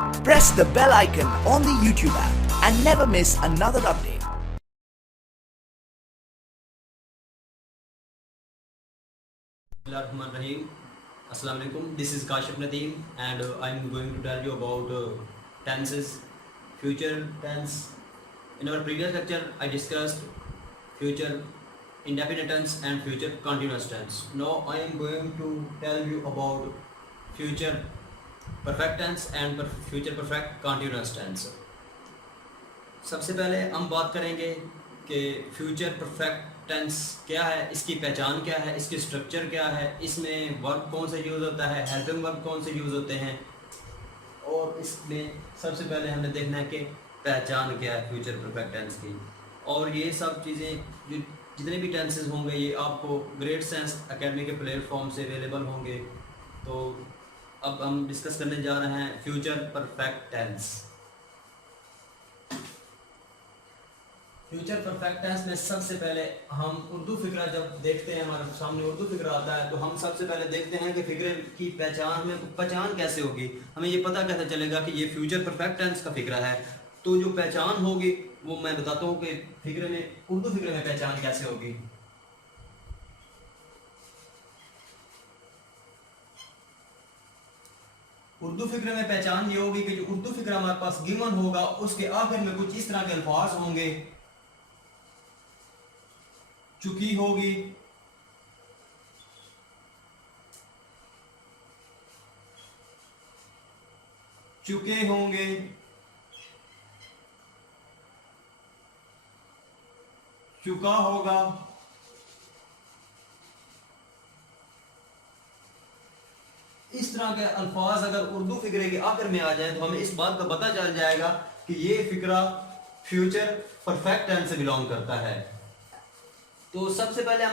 Press the bell icon on the YouTube app and never miss another update. Bismillahirrahmanirrahim. Assalamu alaikum. This is Kashif Nadeem and I'm going to tell you about tenses, future tense. In our previous lecture, I discussed future indefinite tense and future continuous tense. Now I am going to tell you about future perfect tense and future perfect continuous tense. सबसे पहले हम बात करेंगे कि future perfect tense क्या है, इसकी पहचान क्या है, इसकी स्ट्रक्चर क्या है, इसमें वर्ब कौन सा यूज़ होता है, हेल्पिंग वर्ब कौन से यूज़ होते हैं, और इसमें सबसे पहले हमने देखना है कि पहचान क्या है फ्यूचर परफेक्ट टेंस की। और ये सब चीज़ें जो जितने भी टेंसेस होंगे ये आपको ग्रेट सेंस एकेडमी के प्लेटफॉर्म से अवेलेबल होंगे। तो अब हम डिस्कस करने जा रहे हैं future perfect tense. Future perfect tense में सबसे पहले हम उर्दू फिक्रा जब देखते हैं, हमारे सामने उर्दू फिक्रा आता है तो हम सबसे पहले देखते हैं कि फिक्रे की पहचान कैसे होगी, हमें ये पता कैसे चलेगा कि ये फ्यूचर परफेक्ट टेंस का फिक्रा है। तो जो पहचान होगी वो मैं बताता हूँ कि उर्दू फिक्रे में पहचान कैसे होगी। उर्दू फिक्रे में पहचान ये होगी कि जो उर्दू फिक्रा हमारे पास गिवन होगा उसके आखिर में कुछ इस तरह के अल्फाज होंगे, चुकी होगी, चुके होंगे, चुका होगा, इस तरह के अल्फाज अगर उर्दू फिक्रे के आखिर में आ जाए तो हमें इस बात का पता चल जाएगा कि ये फिक्रा फ्यूचर परफेक्ट टेंस से बिलोंग करता है। तो सबसे पहले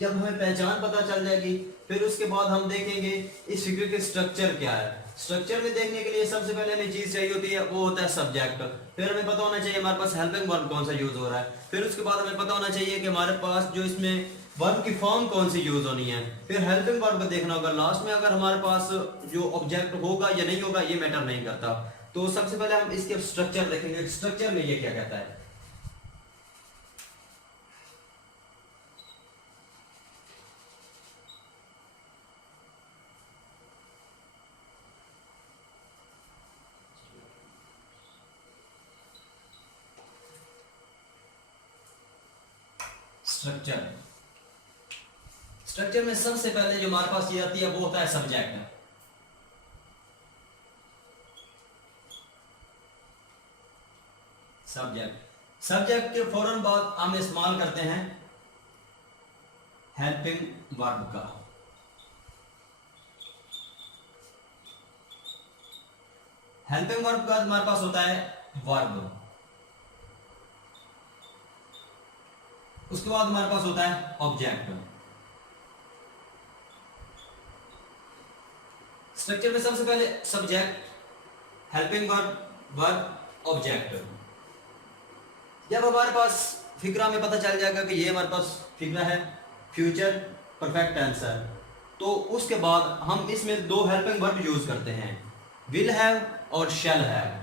जब हमें पहचान पता चल जाएगी फिर उसके बाद हम देखेंगे इस फिक्रे के स्ट्रक्चर क्या है। स्ट्रक्चर में देखने के लिए सबसे पहले हमें चीज चाहिए होती है, वो होता है सब्जेक्ट। फिर हमें पता होना चाहिए हमारे पास हेल्पिंग वर्ब कौन सा यूज हो रहा है। फिर उसके बाद हमें पता होना चाहिए कि हमारे पास जो इसमें वर्ब की फॉर्म कौन सी यूज होनी है। फिर हेल्पिंग वर्ब देखना होगा। लास्ट में अगर हमारे पास जो ऑब्जेक्ट होगा या नहीं होगा ये मैटर नहीं करता। तो सबसे पहले हम इसके स्ट्रक्चर देखेंगे, स्ट्रक्चर में ये क्या कहता है। स्ट्रक्चर में सबसे पहले जो हमारे पास ये आती है वो होता है सब्जेक्ट। सब्जेक्ट के फौरन बाद हम इस्तेमाल करते हैं हेल्पिंग वर्ब का। हेल्पिंग वर्ब का हमारे पास होता है वर्ब, उसके बाद हमारे पास होता है ऑब्जेक्ट। स्ट्रक्चर में सबसे पहले सब्जेक्ट, हेल्पिंग वर्ब, ऑब्जेक्ट। जब हमारे पास फिक्रा में पता चल जाएगा कि ये हमारे पास फिक्रा है फ्यूचर परफेक्ट टेंस है, तो उसके बाद हम इसमें दो हेल्पिंग वर्ब यूज करते हैं, विल हैव और शैल हैव।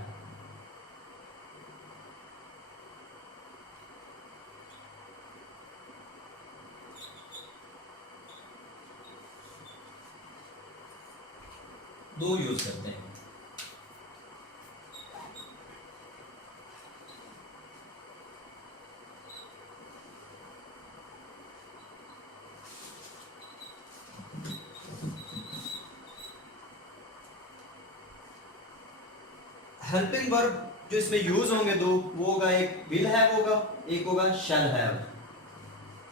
दो यूज करते हैं। हेल्पिंग वर्ब जो इसमें यूज होंगे दो, वो होगा एक विल हैव होगा, एक होगा शैल हैव।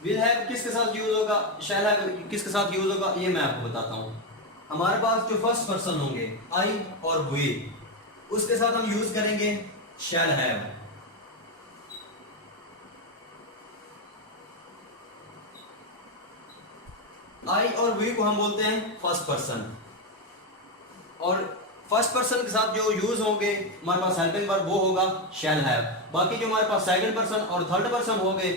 विल हैव किसके साथ यूज होगा, शैल हैव किसके साथ यूज होगा, ये मैं आपको बताता हूं। हमारे पास जो फर्स्ट पर्सन होंगे आई और वी, उसके साथ हम यूज करेंगे शैल हैव। आई और वी को हम बोलते हैं फर्स्ट पर्सन, और फर्स्ट पर्सन के साथ जो यूज होंगे हमारे पास हेल्पिंग वर्ब वो होगा शैल हैव। बाकी जो हमारे पास सेकंड पर्सन और थर्ड पर्सन होंगे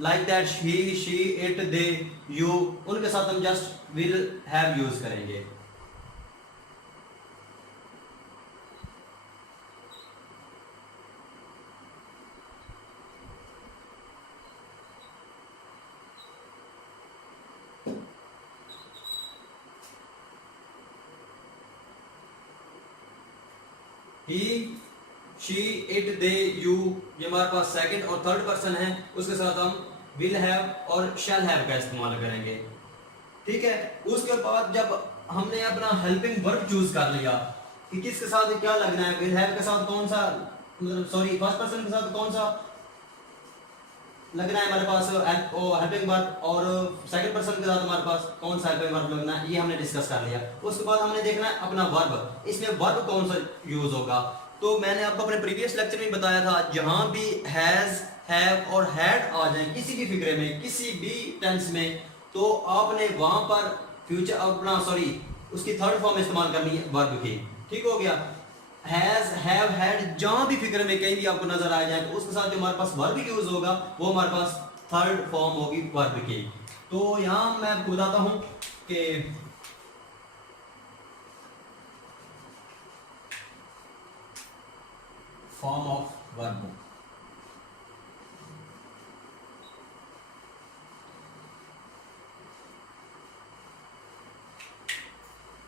like that, he, she, it, they, you, उनके साथ हम जस्ट विल हैव यूज करेंगे। ही, शी, इट, दे, यू, ये हमारे पास सेकंड और थर्ड पर्सन है, उसके साथ हम विल हैव और शैल हैव का इस्तेमाल करेंगे। ठीक है, उसके बाद जब हमने अपना हेल्पिंग वर्ब चूज कर लिया कि किसके साथ क्या लगना है, विल हैव के साथ कौन सा, मतलब सॉरी फर्स्ट पर्सन के साथ कौन सा लगना है हमारे पास हेल्पिंग वर्ब, और सेकंड पर्सन के साथ हमारे पास कौन सा हेल्पिंग वर्ब लगना है, ये हमने डिस्कस कर लिया। उसके बाद हमने देखना है अपना वर्ब, इसमें वर्ब कौन सा यूज होगा। तो मैंने आपको अपने प्रीवियस लेक्चर में बताया था, जहां भी हैज, हैव और हैड आ जाए किसी भी फिक्रे में, किसी भी टेंस में, तो आपने वहां पर फ्यूचर अपना सॉरी उसकी थर्ड फॉर्म इस्तेमाल करनी है वर्ब की। ठीक हो गया, हैज, हैव, हैड जहां भी फिक्र में कहीं भी आपको नजर आ जाए तो उसके साथ जो हमारे पास वर्ब यूज होगा वो हमारे पास थर्ड फॉर्म होगी वर्ब की। तो यहां मैं आपको बताता हूं कि फॉर्म ऑफ वर्ब।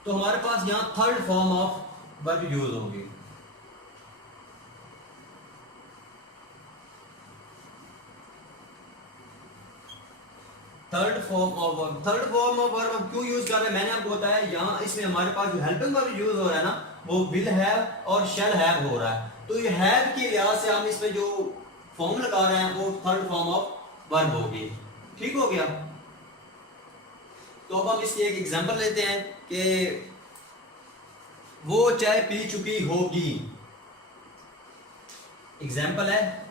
तो हमारे पास यहां third form of verb use होगी। Third form of verb, third form of verb हम क्यों यूज कर रहे हैं, मैंने आपको बताया यहाँ इसमें हमारे पास जो हेल्पिंग वर्ब यूज हो रहा है ना, वो विल हैव और शैल हैव हो रहा है। तो ये हैव के लिहाज से हम इसमें जो फॉर्म लगा रहे हैं वो थर्ड फॉर्म ऑफ वर्ब होगी। ठीक हो गया। तो अब हम इसकी एक एग्जांपल लेते हैं कि वो चाय पी चुकी होगी। एग्जांपल है,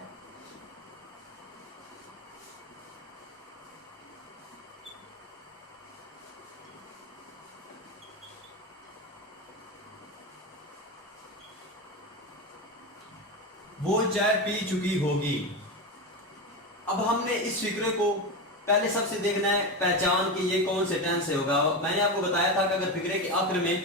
वो चाय पी चुकी होगी। अब हमने इस फिक्रे को पहले सबसे देखना है पहचान कि ये कौन से टेंस से होगा। मैंने आपको बताया था कि अगर फिक्रे के आखिर में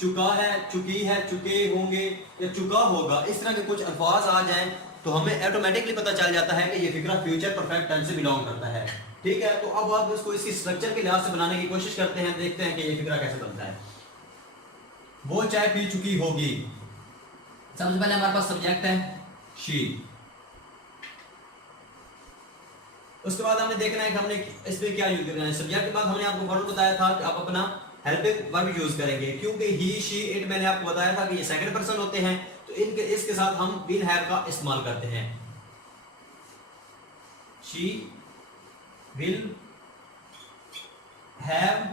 चुका है, चुकी है, चुके होंगे या चुका होगा, इस तरह के कुछ अल्फाज आ जाएं तो हमें ऑटोमेटिकली पता चल जाता है कि ये फिक्रा फ्यूचर परफेक्ट टेंस से बिलोंग करता है। ठीक है, तो अब आप इसको इसकी स्ट्रक्चर के लिहाज से बनाने की कोशिश करते हैं, देखते हैं कि ये फिक्रा कैसे बनता है। वो चाय पी चुकी होगी, सबसे पहले हमारे पास सब्जेक्ट है शी। उसके बाद हमने देखना है कि हमने इसमें क्या यूज करना है। सब्जेक्ट के बाद हमने आपको फॉर्म बताया था कि आप अपना हेल्पिंग वर्ब यूज करेंगे, क्योंकि ही, शी, इट मैंने आपको बताया था कि ये सेकंड पर्सन होते हैं, तो इनके इसके साथ हम विल हैव का इस्तेमाल करते हैं। She will have.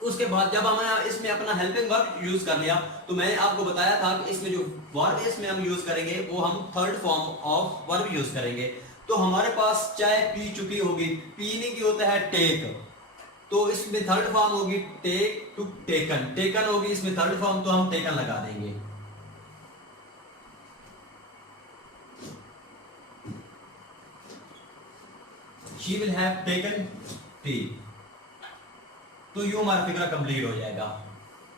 उसके बाद जब हमने इसमें अपना हेल्पिंग वर्ब यूज कर लिया तो मैंने आपको बताया था कि इसमें जो वर्ब इसमें हम यूज करेंगे वो हम third form of verb use करेंगे। तो हमारे पास चाय पी चुकी होगी, पीने की होता है टेक, तो इसमें थर्ड फॉर्म होगी टेक टू टेकन, टेकन होगी इसमें थर्ड फॉर्म, तो हम टेकन लगा देंगे। She will have taken T, तो यूं हमारा फिक्रा कंप्लीट हो जाएगा।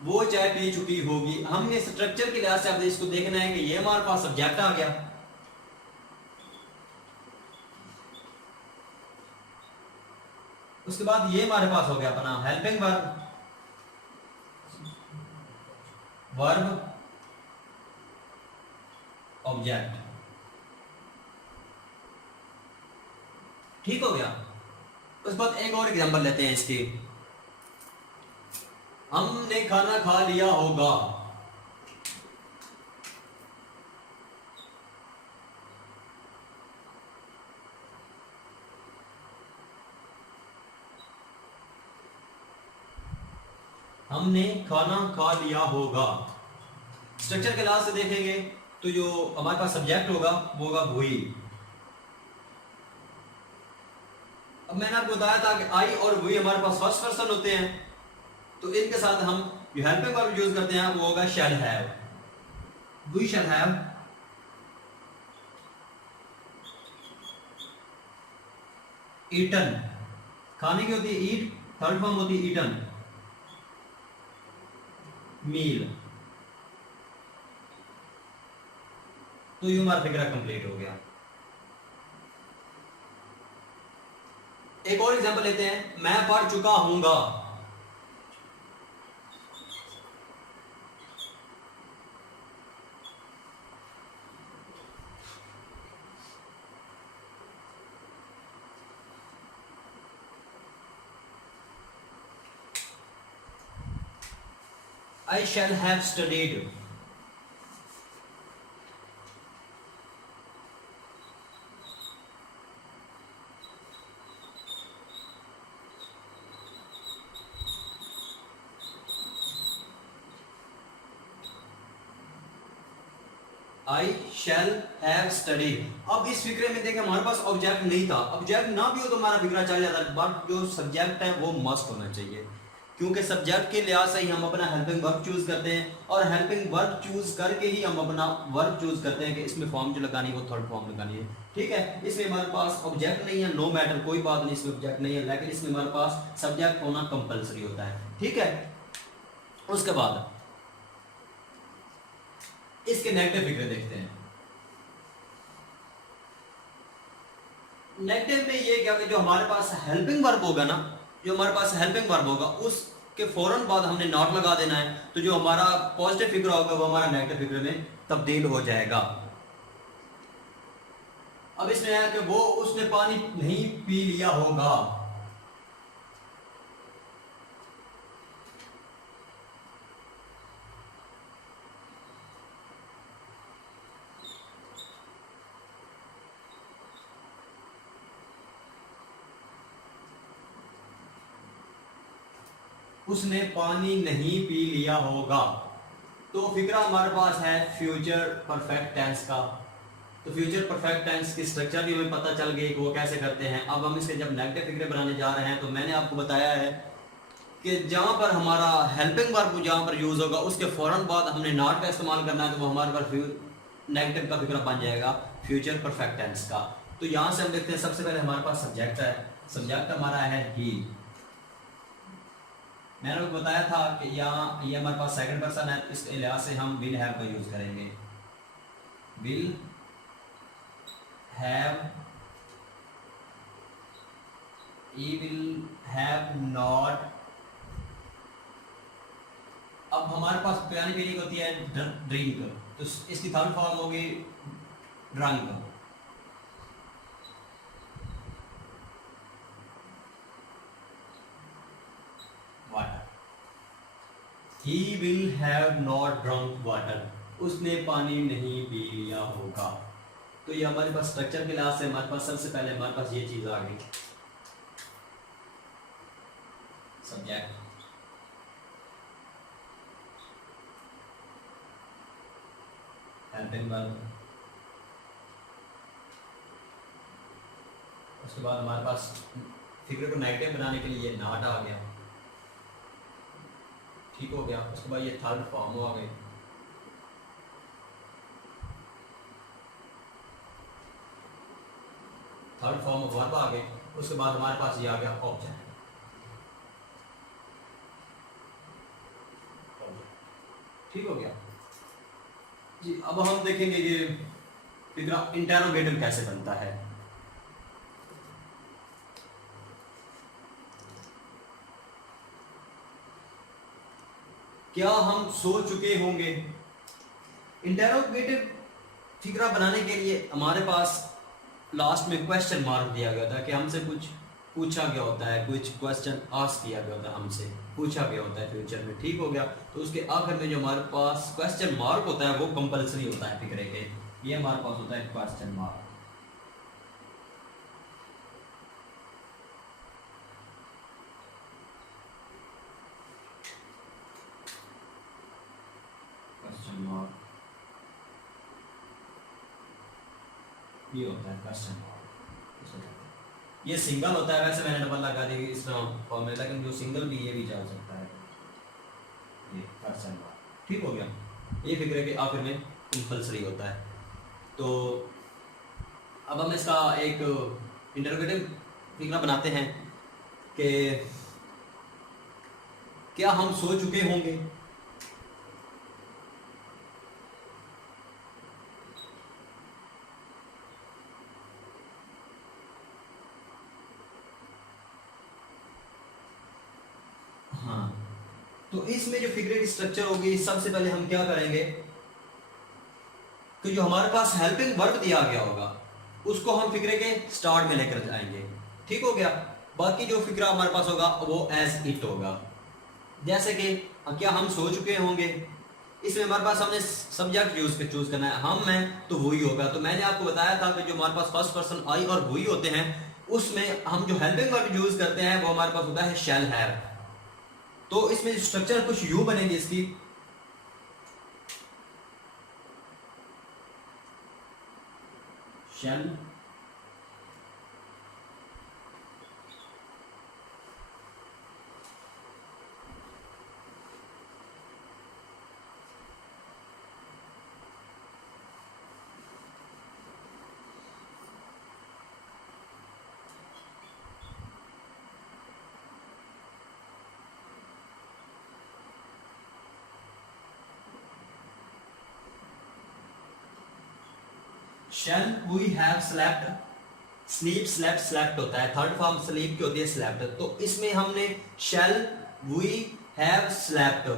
वो चाय पी चुकी होगी, हमने स्ट्रक्चर के लिहाज से आप इसको देखना है कि ये हमारे पास सब्जेक्ट आ गया, उसके बाद ये हमारे पास हो गया अपना हेल्पिंग वर्ब, वर्ब ऑब्जेक्ट। ठीक हो गया। उसके बाद एक और एग्जांपल लेते हैं इसकी, हमने खाना खा लिया होगा। हमने खाना खा लिया होगा। स्ट्रक्चर के लिहाज से देखेंगे तो जो हमारे पास सब्जेक्ट होगा वो होगा वही। अब मैंने आपको बताया था कि आई और वही हमारे पास फर्स्ट पर्सन होते हैं, तो इनके साथ हम जो हेल्पिंग वर्ब यूज करते हैं वो होगा shall have. We shall have eaten, खाने की होती है ईट, थर्ड फॉर्म होती है ईटन, मील। तो ये हमारा फिक्रा कंप्लीट हो गया। एक और एग्जांपल लेते हैं, मैं पढ़ चुका हूंगा। I shall have studied. I shall have studied. अब इस फिक्रे में देखें हमारे पास ऑब्जेक्ट नहीं था, ऑब्जेक्ट ना भी हो तो हमारा फिक्रा चल जाता है, बट जो सब्जेक्ट है वो मस्ट होना चाहिए, क्योंकि सब्जेक्ट के लिहाज से ही हम अपना हेल्पिंग वर्ब चूज करते हैं, और हेल्पिंग वर्ब चूज करके ही हम अपना वर्ब चूज करते हैं कि इसमें फॉर्म जो लगानी है वो थर्ड फॉर्म लगानी है। ठीक है, इसमें हमारे पास ऑब्जेक्ट नहीं है, नो मैटर, कोई बात नहीं, इसमें ऑब्जेक्ट नहीं है, लेकिन इसमें हमारे पास सब्जेक्ट होना कंपलसरी होता है। ठीक है, उसके बाद इसके नेगेटिव फिक्रे देखते हैं। नेगेटिव में ये क्या कि जो हमारे पास हेल्पिंग वर्ब होगा ना, जो हमारे पास हेल्पिंग वर्ब होगा उसके फौरन बाद हमने नॉट लगा देना है, तो जो हमारा पॉजिटिव फिक्र होगा वो हमारा नेगेटिव फिक्र में तब्दील हो जाएगा। अब इसमें है कि वो उसने पानी नहीं पी लिया होगा, उसने पानी नहीं पी लिया होगा। तो फिक्रा हमारे पास है फ्यूचर परफेक्ट टेंस का। तो फ्यूचर परफेक्ट टेंस की स्ट्रक्चर भी हमें पता चल गई कि वो कैसे करते हैं। अब हम इसके जब नेगेटिव फिक्रे बनाने जा रहे हैं तो मैंने आपको बताया है कि जहां पर हमारा हेल्पिंग वर्ब जहां पर यूज होगा उसके फौरन बाद हमने नॉट का इस्तेमाल करना है, तो वो हमारे पर नेगेटिव का फिक्रा बन जाएगा फ्यूचर परफेक्ट टेंस का। तो यहां से हम देखते हैं, सबसे पहले हमारे पास सब्जेक्ट है, सब्जेक्ट हमारा है ही। मैंने आपको बताया था कि यहाँ ये हमारे पास सेकंड पर्सन है, इस लिहाज से हम विल हैव का यूज करेंगे। Will have, he will have not. अब हमारे पास पानी पीने की होती है ड्रिंक, तो इसकी थर्ड फॉर्म होगी drunk. He will have not drunk water. उसने पानी नहीं पी लिया होगा। तो ये हमारे पास स्ट्रक्चर के लिहाज से हमारे पास सबसे पहले हमारे पास ये चीज आ गई, सब्जेक्ट, हेल्पिंग वर्ब, उसके बाद हमारे पास फिगर को नेगेटिव बनाने के लिए नॉट आ गया, ठीक हो गया। उसके बाद ये थर्ड फॉर्म आ गई, थर्ड फॉर्म ऑफ वर्ब आ गई। उसके बाद हमारे पास ये आ गया ऑब्जेक्ट। ठीक हो गया जी। अब हम देखेंगे ये फिगर इंटरोगेटिव कैसे बनता है। क्या हम सो चुके होंगे। इंटरोगेटिव फिक्रा बनाने के लिए हमारे पास लास्ट में क्वेश्चन मार्क दिया गया था कि हमसे कुछ पूछा गया होता है, कुछ क्वेश्चन आस्क किया गया होता है, हमसे पूछा गया होता है फ्यूचर में। ठीक हो गया। तो उसके आखिर में जो हमारे पास क्वेश्चन मार्क होता है वो कंपलसरी होता है फिक्रे के। ये हमारे पास होता है क्वेश्चन मार्क। ये होता है क्वेश्चन मार्क। ये सिंगल होता है, वैसे मैंने डबल लगा दी इस फॉर्म में, लेकिन जो सिंगल भी ये भी चल सकता है, ये क्वेश्चन मार्क। ठीक हो गया। ये फिक्रे के आखिर में कंपल्सरी होता है। तो अब हम इसका एक इंटरोगेटिव फिक्रा बनाते हैं कि क्या हम सो चुके होंगे। हाँ, तो इसमें जो फिक्रे की स्ट्रक्चर होगी, सबसे पहले हम क्या करेंगे कि जो हमारे पास हेल्पिंग वर्ब दिया गया होगा उसको हम फिक्रे के स्टार्ट में लेकर जाएंगे। ठीक हो गया। बाकी जो फिक्रा हमारे पास होगा वो एज इट होगा। जैसे कि क्या हम सो चुके होंगे, इसमें हमारे पास हमने सब्जेक्ट चूज करना है, हम हैं तो वही होगा। तो मैंने आपको बताया था कि जो हमारे पास फर्स्ट पर्सन आई और वही होते हैं, उसमें हम जो हेल्पिंग वर्ब यूज करते हैं वो हमारे पास होता है शैल हैव। तो इसमें स्ट्रक्चर कुछ यूं बनेगी इसकी, शैल shall we have slept, sleep slept slept होता है, थर्ड फॉर्म स्लीप की होती है स्लेप्ट। तो इसमें हमने shall we have slept,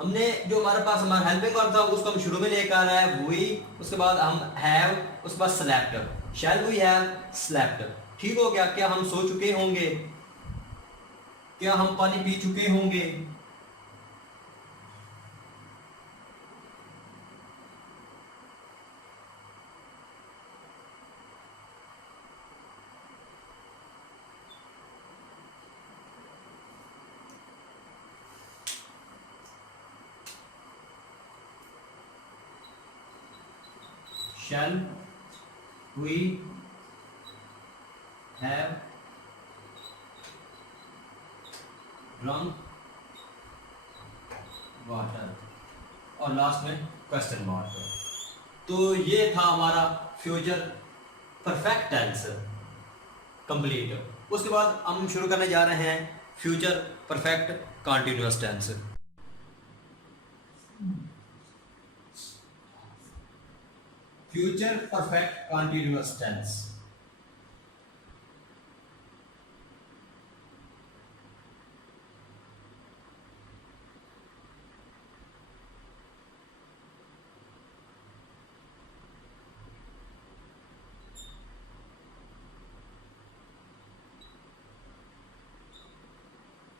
हमने जो हमारे पास हमारा हेल्पिंग वर्ब था उसको हम शुरू में लेकर आ रहा है we, उसके बाद हम have, उसके बाद slept, shall we have slept। ठीक हो गया, क्या हम सो चुके होंगे, क्या हम पानी पी चुके होंगे। Shall we have drunk water, और लास्ट में क्वेश्चन मार्क। तो ये था हमारा फ्यूचर परफेक्ट टेंस कंप्लीट। उसके बाद हम शुरू करने जा रहे हैं future perfect continuous tense. Future perfect continuous tense,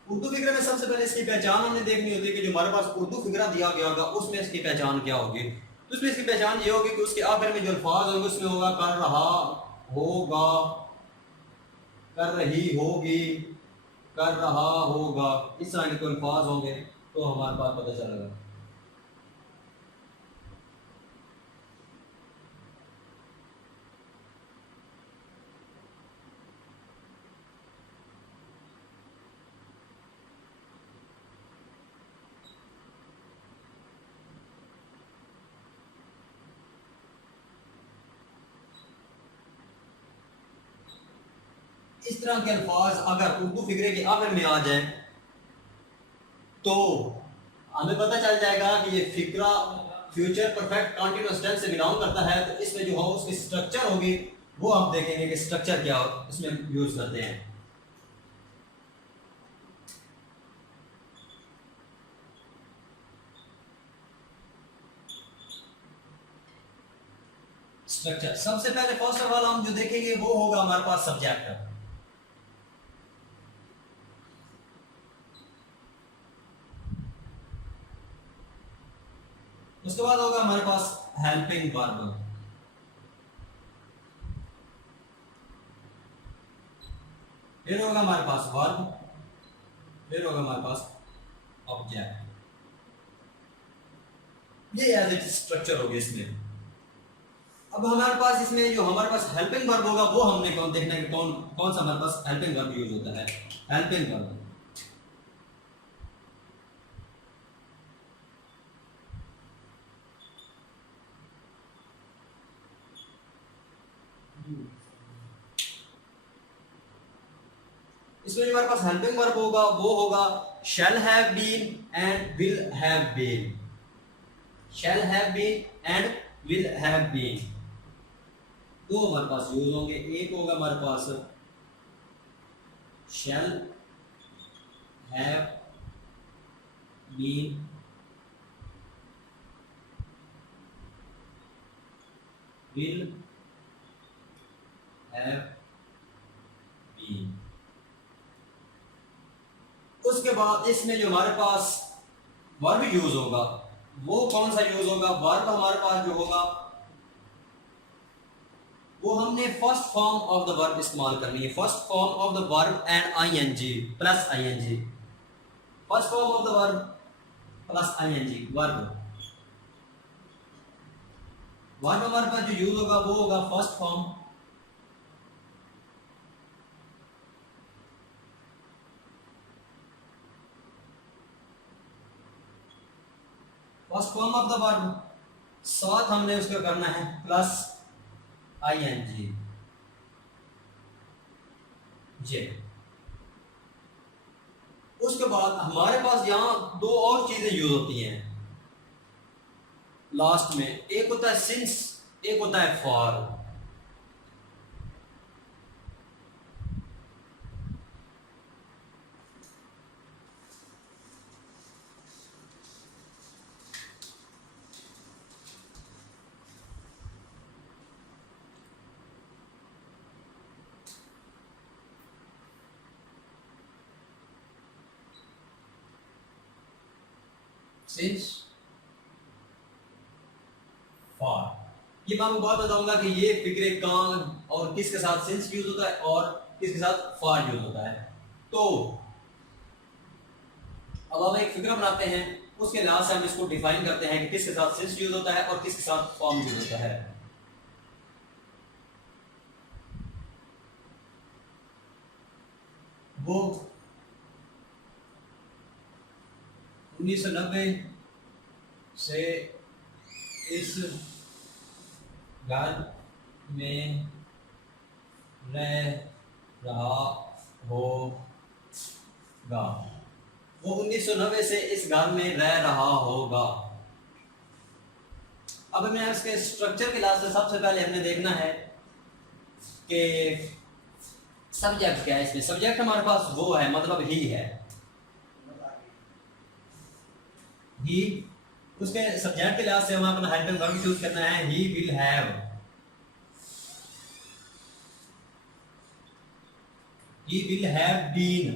Urdu फिक्र में सबसे पहले इसकी पहचान हमने देखनी होती है कि जो हमारे पास उर्दू फिक्रा दिया गया होगा उसमें इसकी पहचान क्या होगी। तो उसमें इसकी पहचान ये होगी कि उसके आखिर में जो अल्फाज होंगे उसमें होगा कर रहा होगा, कर रही होगी, कर रहा होगा, इस तरह के कोई अल्फाज होंगे तो हमारे पास पता चलेगा। इस तरह के अल्फाज अगर उर्दू फिक्रे के आखिर में आ जाए तो हमें पता चल जाएगा कि ये फिक्रा फ्यूचर परफेक्ट कंटीन्यूअस टेंस से बिलोंग करता है। तो इसमें जो हो उसकी स्ट्रक्चर होगी वो हम देखेंगे कि स्ट्रक्चर क्या इसमें यूज करते हैं। स्ट्रक्चर सबसे पहले फर्स्ट ऑफ ऑल हम जो देखेंगे वो होगा हमारे पास सब्जेक्ट, उसके बाद होगा हमारे पास हेल्पिंग वर्ब, फिर होगा हमारे पास वर्ब, फिर होगा हमारे पास ऑब्जेक्ट। ये एज इट स्ट्रक्चर होगी इसमें। अब हमारे पास इसमें जो हमारे पास हेल्पिंग वर्ब होगा वो हमने कौन देखना है कि कौन कौन सा हमारे पास हेल्पिंग वर्ब यूज होता है। हेल्पिंग वर्ब इसमें हमारे पास हेल्पिंग वर्ब होगा वो होगा shall have been and will have been, shall have been and will have been। दो हमारे पास यूज होंगे, एक होगा हमारे पास shall have been will have been। उसके बाद इसमें जो हमारे पास वर्ब यूज होगा, वो कौन सा यूज होगा? वर्ब हमारे पास जो होगा वो हमने first form of the verb इस्तेमाल करनी है। First form of the verb and ING plus ING. First form of the verb plus ING verb. Verb हमारे पास जो यूज होगा वो होगा first form of the verb, साथ हमने उसको करना है प्लस आईएनजी जे। उसके बाद हमारे पास यहां दो और चीजें यूज होती हैं लास्ट में, एक होता है सिंस, एक होता है फॉर। सिंस फॉर, ये मैं आपको बात बताऊंगा कि ये फिक्रे कहां और किसके साथ सिंस यूज होता है और किसके साथ फॉर यूज होता है। तो अब हम एक फिक्रा बनाते हैं, उसके लिहाज से हम इसको डिफाइन करते हैं कि किसके साथ सिंस यूज होता है और किसके साथ फॉर्म यूज होता है। वो 1990 से इस घर में रह रहा होगा। वो 1990 से इस घर में रह रहा होगा। अब हमें इसके स्ट्रक्चर के लिहाज से सबसे पहले हमने देखना है कि सब्जेक्ट क्या है। इसमें सब्जेक्ट हमारे पास वो है, मतलब ही है, ही। उसके सब्जेक्ट के लिहाज से हमें अपना हेल्पिंग वर्ब यूज करना है, he will have. He will have been.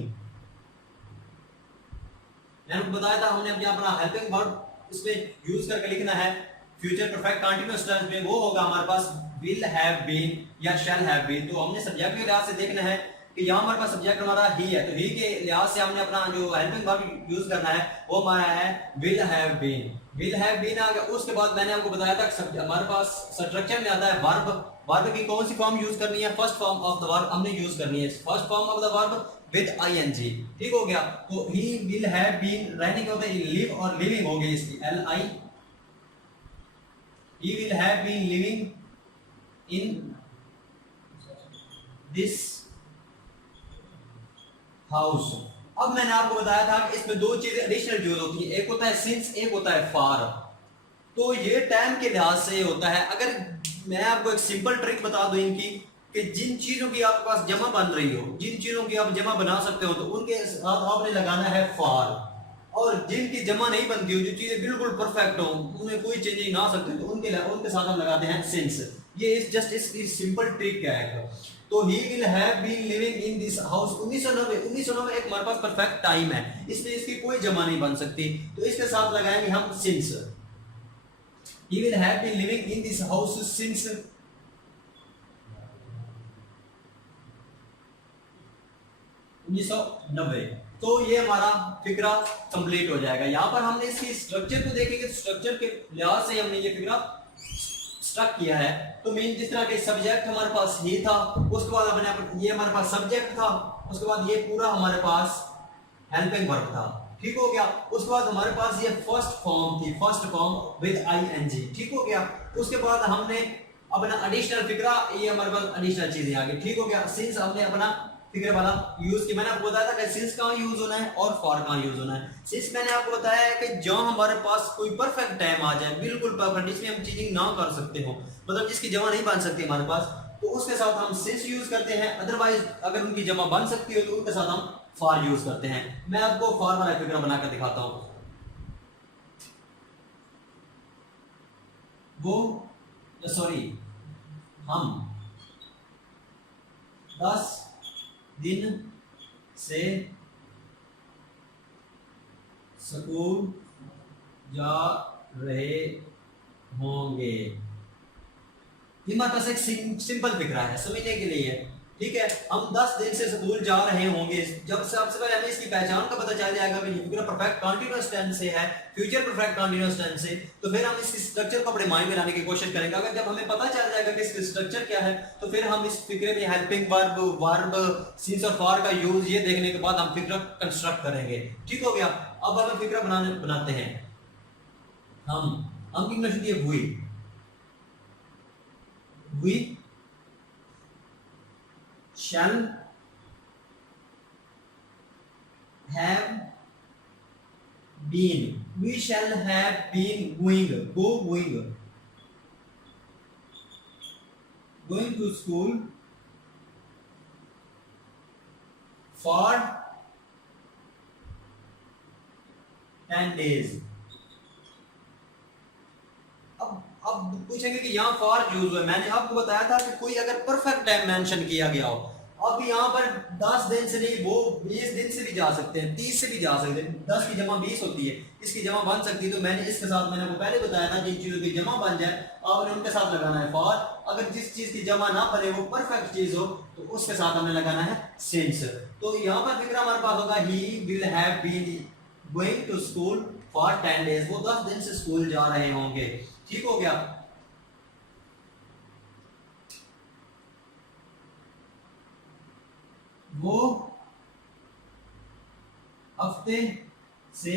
मैंने आपको बताया था हमने अपना हेल्पिंग वर्ब इसमें यूज करके लिखना है फ्यूचर परफेक्ट कंटीन्यूअस टेंस में, वो होगा हमारे पास विल हैव बीन या शैल हैव बीन। तो हमने सब्जेक्ट के लिहाज से देखना है कि यहाँ हमारे पास सब्जेक्ट हमारा ही है, तो ही के लिहाज से हमने अपना जो हेल्पिंग वर्ब यूज करना है वो हमारा है will have been. Will have been आ गया। उसके बाद मैंने आपको बताया था हमारे पास स्ट्रक्चर में आता है वर्ब। वर्ब की कौन सी फॉर्म यूज करनी है? First form of the verb हमने यूज करनी है, first form of the verb with ING. ठीक हो गया। तो ही विल हैव बीन रहने के होते हैं लिव और लिविंग हो गई इसकी L I. He will have been living in this house. अब मैंने आपको बताया था कि इसमें दो चीजें एडिशनल यूज होती है, एक होता है सिंस, एक होता है फॉर। तो ये टाइम के लिहाज से होता है। अगर मैं आपको एक सिंपल ट्रिक बता दूं इनकी, कि जिन चीजों की आपके पास जमा बन रही हो, जिन चीजों की आप जमा बना सकते हो, तो उनके साथ आपने लगाना है फॉर। और जिनकी जमा नहीं बनती हो, जो चीजें बिल्कुल परफेक्ट हो, उनमें कोई चेंजिंग ना आ सकते, तो उनके साथ हम लगाते हैं सिंस। ये जस्ट इस सिंपल ट्रिक क्या है। तो he will have been living in this house 1990 एक हमारे पास परफेक्ट टाइम है, इसलिए इसकी कोई जमा नहीं बन सकती, तो इसके साथ लगाएंगे हम since. He will have been living in this house since 1990। तो ये हमारा फिक्रा कंप्लीट हो जाएगा। यहाँ पर हमने इसकी स्ट्रक्चर को देखेंगे, स्ट्रक्चर के लिहाज से हमने ये फिक्रा स्ट्रक किया है। तो मेन जिस तरह के सब्जेक्ट हमारे पास ही था, उसके बाद हमने ये हमारे पास सब्जेक्ट था, उसके बाद ये पूरा हमारे पास हेल्पिंग वर्ब था। ठीक हो गया। उसके बाद हमारे पास ये फर्स्ट फॉर्म थी, फर्स्ट फॉर्म विद आईएनजी। ठीक हो गया। उसके बाद हमने अपना एडिशनल फिक्रा, ये हमारे पास एडिशनल चीजें आ गई। ठीक हो गया। सिंस हमने अपना फिक्र वाला यूज किया। मैंने आपको बताया था कि सिंस कहाँ यूज होना है और फॉर कहाँ यूज होना है। सिंस मैंने आपको बताया है कि जब हमारे पास कोई परफेक्ट टाइम आ जाए, बिल्कुल परफेक्ट, जिसमें हम चीजिंग ना कर सकते हो, मतलब जिसकी जमा नहीं बन सकती हमारे पास, तो उसके साथ हम सिंस यूज करते हैं। अदरवाइज अगर उनकी जमा बन सकती हो तो उनके साथ हम फॉर यूज करते हैं। मैं आपको फॉर वाला फिक्र बनाकर दिखाता हूं। हम 10 दिन से स्कूल जा रहे होंगे। ये हमारे पास एक सिंपल फिक्रा है, समझने के लिए है। ठीक है, हम 10 दिन से स्कूल जा रहे होंगे। जब सबसे पहले हमें इसकी पहचान का पता चल जाएगा कि फिक्रा परफेक्ट कंटीन्यूअस टेंस से है, फ्यूचर परफेक्ट कंटीन्यूअस टेंस से, तो फिर हम इसकी स्ट्रक्चर को अपने माइंड में लाने की कोशिश करेंगे। अगर जब हमें पता चल जाएगा कि इसकी स्ट्रक्चर क्या है, तो फिर हम इस फिक्रे में हेल्पिंग वर्ब, सिंस और फॉर का यूज ये देखने के बाद हम फिक्रा कंस्ट्रक्ट करेंगे। ठीक हो गया। अब हम फिक्रा बनाते हैं। हम की नोशन है we shall have been going to school for 10 days। अब पूछेंगे कि यहाँ फॉर यूज हुआ। मैंने आपको बताया था कि कोई अगर परफेक्ट टाइम मेंशन किया गया हो, अब यहाँ पर 10 दिन से नहीं, वो 20 दिन से भी जा सकते हैं, 30 से भी जा सकते हैं। 10 की जमा 20 होती है, इसकी जमा बन सकती है। तो मैंने इसके साथ, मैंने आपको पहले बताया था, जिन चीजों की जमा बन जाए आपने उनके साथ लगाना है फॉर। अगर जिस चीज की जमा ना बने, वो परफेक्ट चीज हो, तो उसके साथ हमने लगाना है सिंस। तो यहाँ पर फिक्र हमारे पास होगा he will have been going to school for 10 days. वो 10 दिन से स्कूल जा रहे होंगे। ठीक हो गया। वो हफ्ते से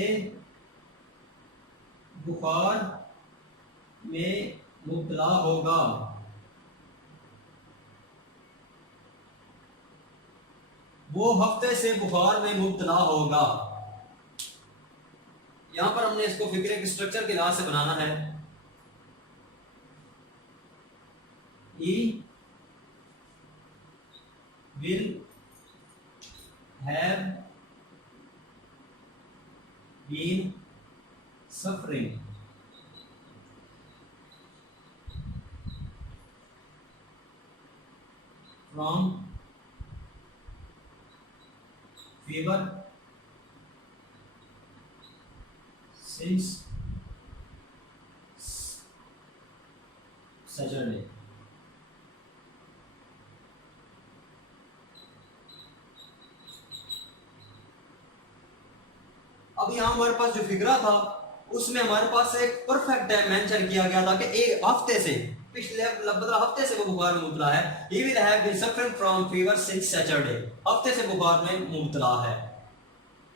बुखार में मुब्तला होगा। वो हफ्ते से बुखार में मुब्तला होगा। यहां पर हमने इसको फिक्रे के स्ट्रक्चर के लिहाज से बनाना है। He will have been suffering from fever since Saturday। अब यहाँ हमारे पास जो फिगरा था, उसमें हमारे पास एक परफेक्ट टाइम मेंशन किया गया था कि एक हफ्ते से, पिछले हफ्ते से वो बुखार में मुबतला है। He will have been suffering from fever since Saturday। हफ्ते से बुखार में मुबतला है।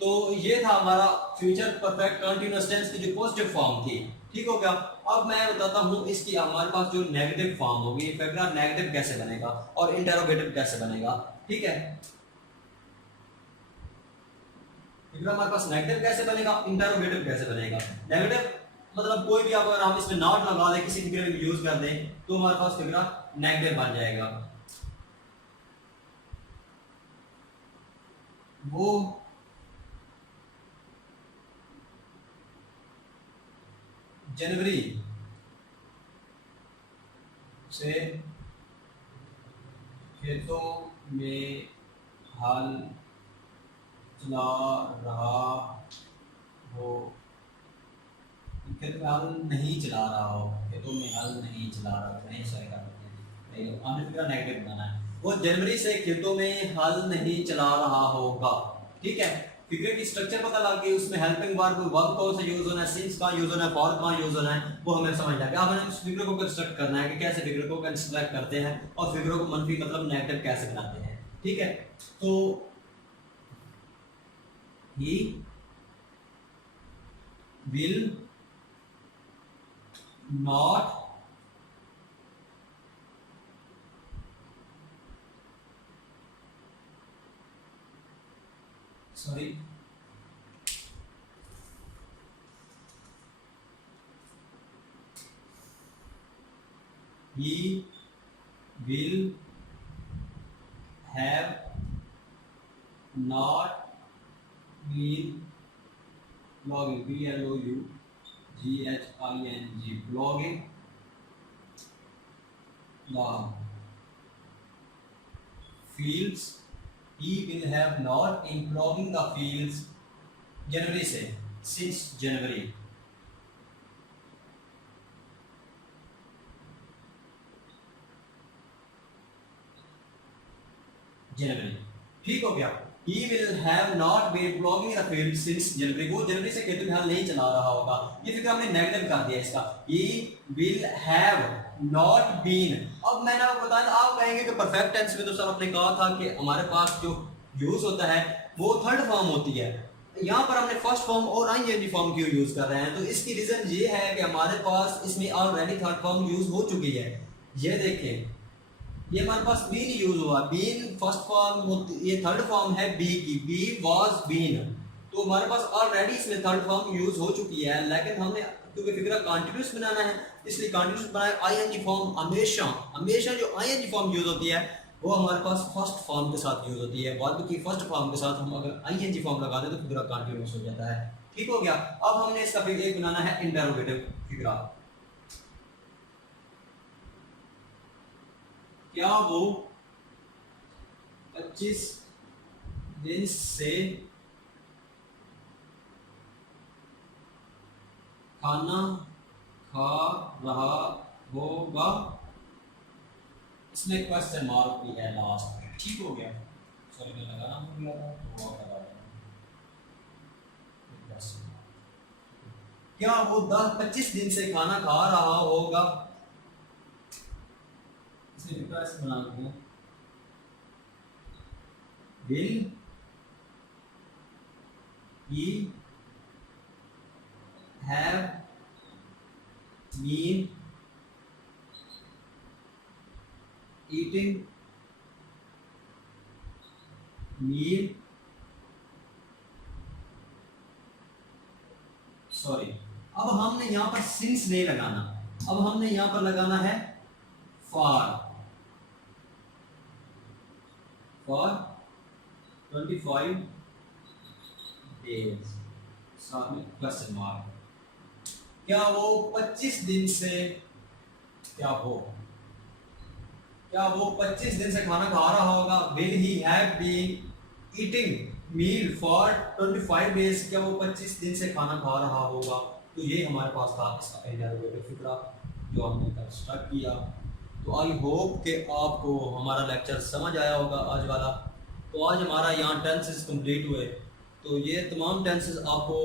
तो ये था हमारा फ्यूचर परफेक्ट कंटीन्यूअस टेंस की जो पॉजिटिव फॉर्म थी। ठीक हो गया। अब मैं बताता हूँ इसकी हमारे पास जो नेगेटिव फॉर्म होगी, फिगरा नेगेटिव कैसे बनेगा और इंटरोगेटिव कैसे बनेगा। ठीक है, फिगर हमारे पास नेगेटिव कैसे बनेगा, इंटरोगेटिव कैसे बनेगा। नेगेटिव मतलब कोई भी अगर हम इसमें नॉट लगा दें, किसी फिगर में यूज कर दें, तो हमारे पास फिगर नेगेटिव बन जाएगा। वो जनवरी से खेतों में हल चला रहा हो, खेतों में हल नहीं चला रहा हो, खेतों में हल नहीं चला रहा, नहीं सही कर रहे, हमने फिर नेगेटिव बनाना है। वो जनवरी से खेतों में हल नहीं चला रहा होगा। ठीक है, फिगर की स्ट्रक्चर पता लग गई, उसमें हेल्पिंग वर्ब कौन सा यूज होना है, सिंस का यूज होना है, फॉर का यूज होना है, वो हमें समझ लग गया। अब हमें उस फिगर को कंस्ट्रक्ट करना है कि कैसे फिगर को कंस्ट्रक्ट करते हैं और फिगरों को मनफी मतलब नेगेटिव कैसे बनाते हैं। ठीक है, तो he will not he will have not been blogging, blogging, blogging the fields। he will have not been blogging the fields जनवरी से, since जनवरी। जनवरी, ठीक हो गया। He will have not been blogging in the field since जनवरी, वो जनवरी से खेतों में हाल नहीं चला रहा होगा। ये फिर हमने नेगेटिव कर दिया इसका, he will have not been। अब मैंने आपको बताया, आप कहेंगे कि परफेक्ट टेंस में तो सर आपने कहा था कि हमारे पास जो यूज होता है वो थर्ड फॉर्म होती है, यहाँ पर हमने फर्स्ट फॉर्म और आईएनजी फॉर्म क्यों यूज कर रहे हैं? तो इसकी रीजन ये है कि हमारे पास इसमें ऑलरेडी थर्ड फॉर्म यूज हो चुकी है। ये देखें, ये हमारे पास बीन यूज हुआ, बीन फर्स्ट फॉर्म, ये थर्ड फॉर्म है बी की, बी वाज बीन, तो हमारे पास ऑलरेडी इसमें थर्ड फॉर्म यूज हो चुकी है। लेकिन हमने क्योंकि फिक्रा कंटिन्यूस बनाना है इसलिए कंटिन्यूस बनाया आईएनजी फॉर्म। हमेशा हमेशा जो आईएनजी फॉर्म यूज होती है वो हमारे पास फर्स्ट फॉर्म के साथ यूज होती है, बाद की फर्स्ट फॉर्म के साथ हम अगर आईएनजी फॉर्म लगा दें तो फिक्रा कंटिन्यूस हो जाता है, ठीक हो गया। अब हमने इसका फिर एक बनाना है इंटरोगेटिव फिक्रा। क्या वो 25 दिन से खाना खा रहा होगा? इसमें क्वेश्चन मार्क भी है लास्ट में, ठीक हो गया। सॉरी मैं लगाना भूल गया था तो और लगा दिया। क्या वो 10-25 दिन से खाना खा रहा होगा? इसमें कैसे बना दूंगा? Will he have been eating meal? Sorry, अब हमने यहाँ पर सिंस नहीं लगाना, अब हमने यहाँ पर लगाना है फॉर 25 days, साथ में क्वेश्चन मार्क। क्या वो 25 दिन से क्या वो 25 दिन से खाना खा रहा होगा? Will he have been eating meal for 25 days? क्या वो 25 दिन से खाना खा रहा होगा? तो ये हमारे पास था इसका इंटरोगेटिव फिक्रा जो हमने कंस्ट्रक्ट किया। तो आई होप कि आपको हमारा लेक्चर समझ आया होगा आज वाला। तो आज हमारा यहाँ टेंसेस कंप्लीट हुए। तो ये तमाम टेंसेस आपको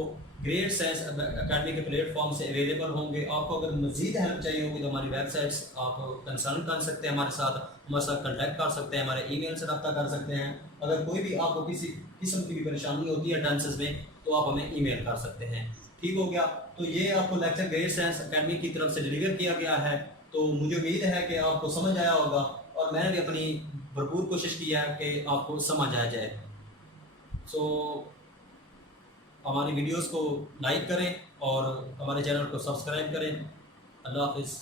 ग्रेट साइंस अकेडमी के प्लेटफॉर्म से अवेलेबल होंगे। आपको अगर मज़ीद हेल्प चाहिए होगी तो हमारी वेबसाइट्स आप कंसल्ट कर सकते हैं, हमारे साथ कॉन्टैक्ट कर सकते हैं, हमारे ईमेल से रब्ता कर सकते हैं। अगर कोई भी आपको किसी किस्म की भी परेशानी होती है टेंसेस में तो आप हमें ईमेल कर सकते हैं, ठीक हो गया। तो ये आपको लेक्चर ग्रेट साइंस अकेडमी की तरफ से डिलीवर किया गया है। तो मुझे उम्मीद है कि आपको समझ आया होगा और मैंने भी अपनी भरपूर कोशिश की है कि आपको समझ आ जाए। सो हमारी वीडियोस को लाइक करें और हमारे चैनल को सब्सक्राइब करें। अल्लाह हाफिज़।